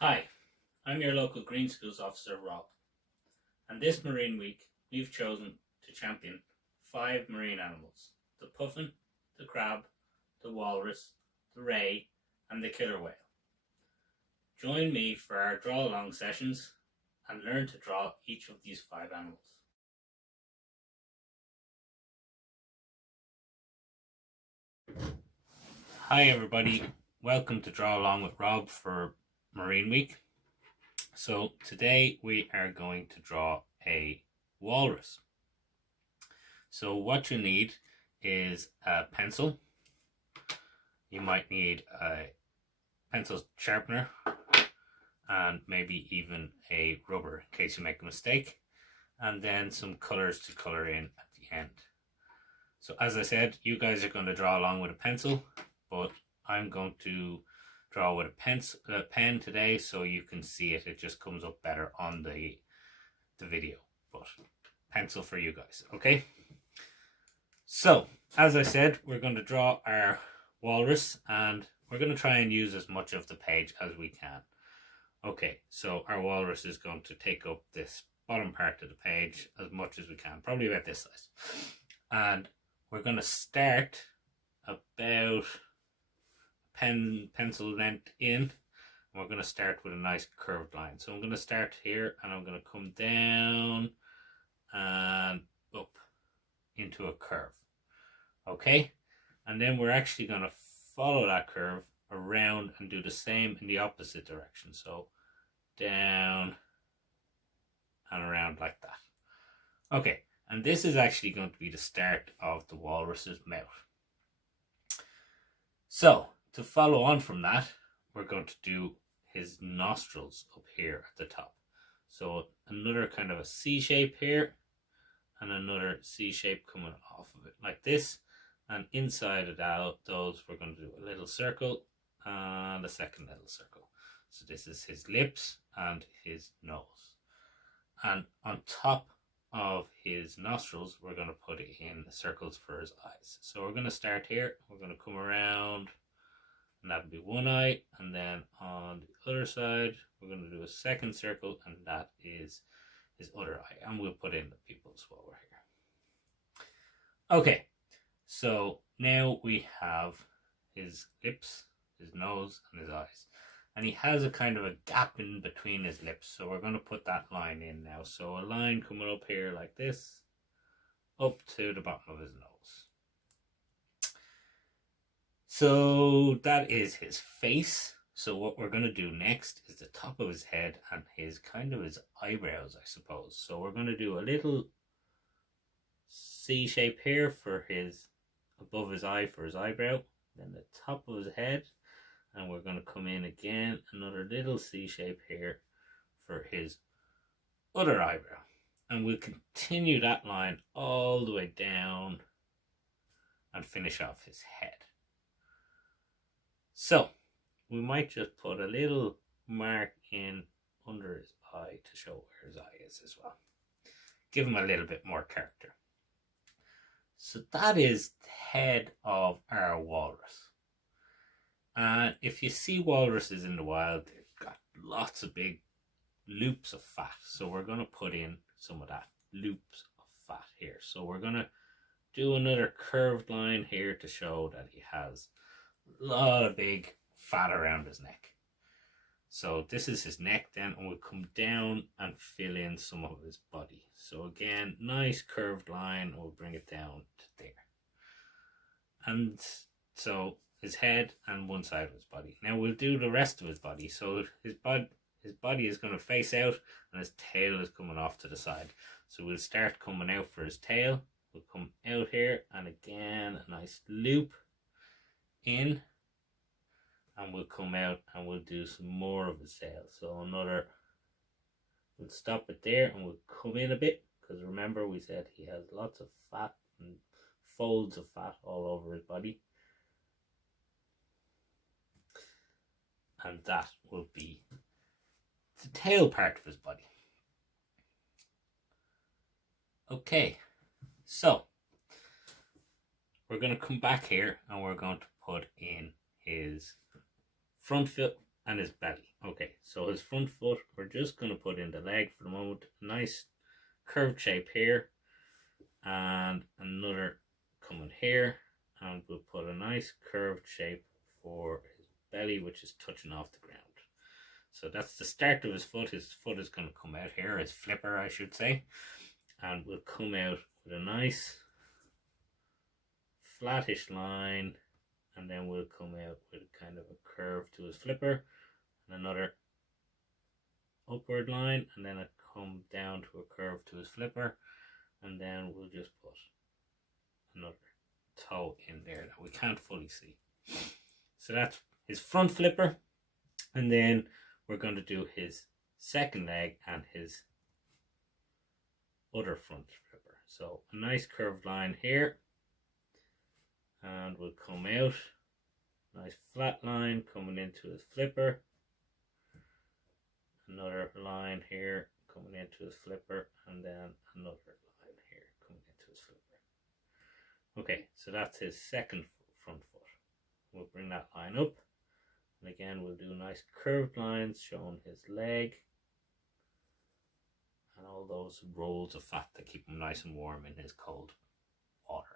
Hi, I'm your local Green Schools officer, Rob, and this Marine Week we've chosen to champion 5 marine animals: the puffin, the crab, the walrus, the ray, and the killer whale. Join me for our draw-along sessions and learn to draw each of these 5 animals. Hi everybody, welcome to Draw Along with Rob for Marine Week. So today we are going to draw a walrus. So what you need is a pencil. You might need a pencil sharpener and maybe even a rubber in case you make a mistake, and then some colors to color in at the end. So as I said, you guys are going to draw along with a pencil, but I'm going to draw with a pen today so you can see it. It just comes up better on the video, but pencil for you guys, okay? So as I said, we're going to draw our walrus and we're going to try and use as much of the page as we can. Okay, so our walrus is going to take up this bottom part of the page as much as we can, probably about this size. And we're going to start about pencil length in, and we're going to start with a nice curved line. So I'm going to start here and I'm going to come down and up into a curve. Okay, and then we're actually going to follow that curve around and do the same in the opposite direction. So down and around like that. Okay, and this is actually going to be the start of the walrus's mouth. So to follow on from that, we're going to do his nostrils up here at the top. So another kind of a C shape here and another C shape coming off of it like this. And inside of those, we're going to do a little circle and a second little circle. So this is his lips and his nose. And on top of his nostrils, we're going to put in circles for his eyes. So we're going to start here. We're going to come around, and that would be one eye. And then on the other side, we're going to do a second circle, and that is his other eye. And we'll put in the pupils while we're here. Okay, so now we have his lips, his nose, and his eyes. And he has a kind of a gap in between his lips. So we're going to put that line in now. So a line coming up here like this, up to the bottom of his nose. So that is his face. So what we're going to do next is the top of his head and his kind of his eyebrows, I suppose. So we're going to do a little C shape here for his, above his eye for his eyebrow. Then the top of his head. And we're going to come in again, another little C shape here for his other eyebrow. And we'll continue that line all the way down and finish off his head. So we might just put a little mark in under his eye to show where his eye is as well. Give him a little bit more character. So that is the head of our walrus. And if you see walruses in the wild, they've got lots of big loops of fat. So we're going to put in some of that loops of fat here. So we're going to do another curved line here to show that he has a lot of big fat around his neck. So this is his neck then, and we'll come down and fill in some of his body. So again, nice curved line, we'll bring it down to there. And so his head and one side of his body. Now we'll do the rest of his body. So his body is going to face out and his tail is coming off to the side. So we'll start coming out for his tail. We'll come out here and again a nice loop in, and we'll come out and we'll do some more of his tail. So we'll stop it there and we'll come in a bit, because remember we said he has lots of fat and folds of fat all over his body. And that will be the tail part of his body. Okay, so we're going to come back here and we're going to put in his front foot and his belly. Okay, so his front foot, we're just going to put in the leg for the moment. Nice curved shape here, and another coming here, and we'll put a nice curved shape for his belly, which is touching off the ground. So that's the start of his foot. His foot is going to come out here, his flipper, I should say, and we'll come out with a nice flattish line, and then we'll come out with kind of a curve to his flipper, and another upward line, and then it come down to a curve to his flipper, and then we'll just put another toe in there that we can't fully see. So that's his front flipper, and then we're going to do his second leg and his other front flipper. So a nice curved line here, and we'll come out, nice flat line coming into his flipper, another line here coming into his flipper, and then another line here coming into his flipper. Okay, so that's his second front foot. We'll bring that line up, and again we'll do nice curved lines showing his leg and all those rolls of fat that keep him nice and warm in his cold water.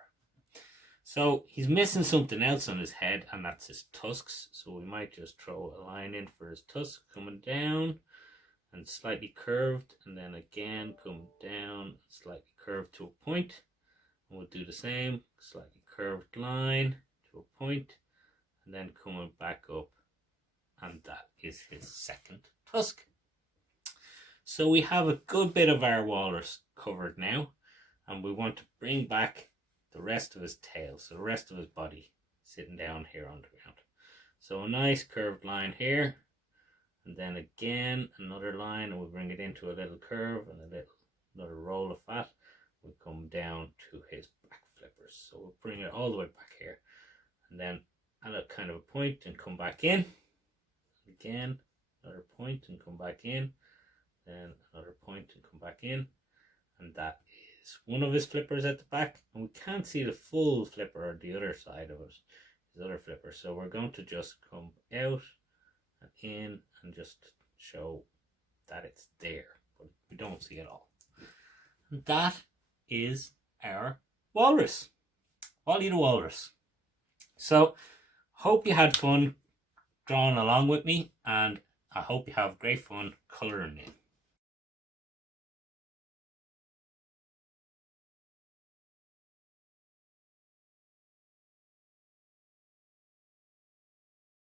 So he's missing something else on his head, and that's his tusks. So we might just throw a line in for his tusks coming down and slightly curved, and then again come down, slightly curved to a point, and we'll do the same, slightly curved line to a point, and then coming back up, and that is his second tusk. So we have a good bit of our walrus covered now, and we want to bring back the rest of his tail, so the rest of his body sitting down here on the ground. So a nice curved line here, and then again another line, and we'll bring it into a little curve and another roll of fat. We'll come down to his back flippers. So we'll bring it all the way back here, and then at a kind of a point and come back in. Again, another point and come back in. Then another point and come back in. And that is one of his flippers at the back. And we can't see the full flipper on the other side of it, his other flipper. So we're going to just come out and in and just show that it's there, but we don't see it all. And that is our walrus, Wally the Walrus. So hope you had fun drawing along with me, and I hope you have great fun colouring in.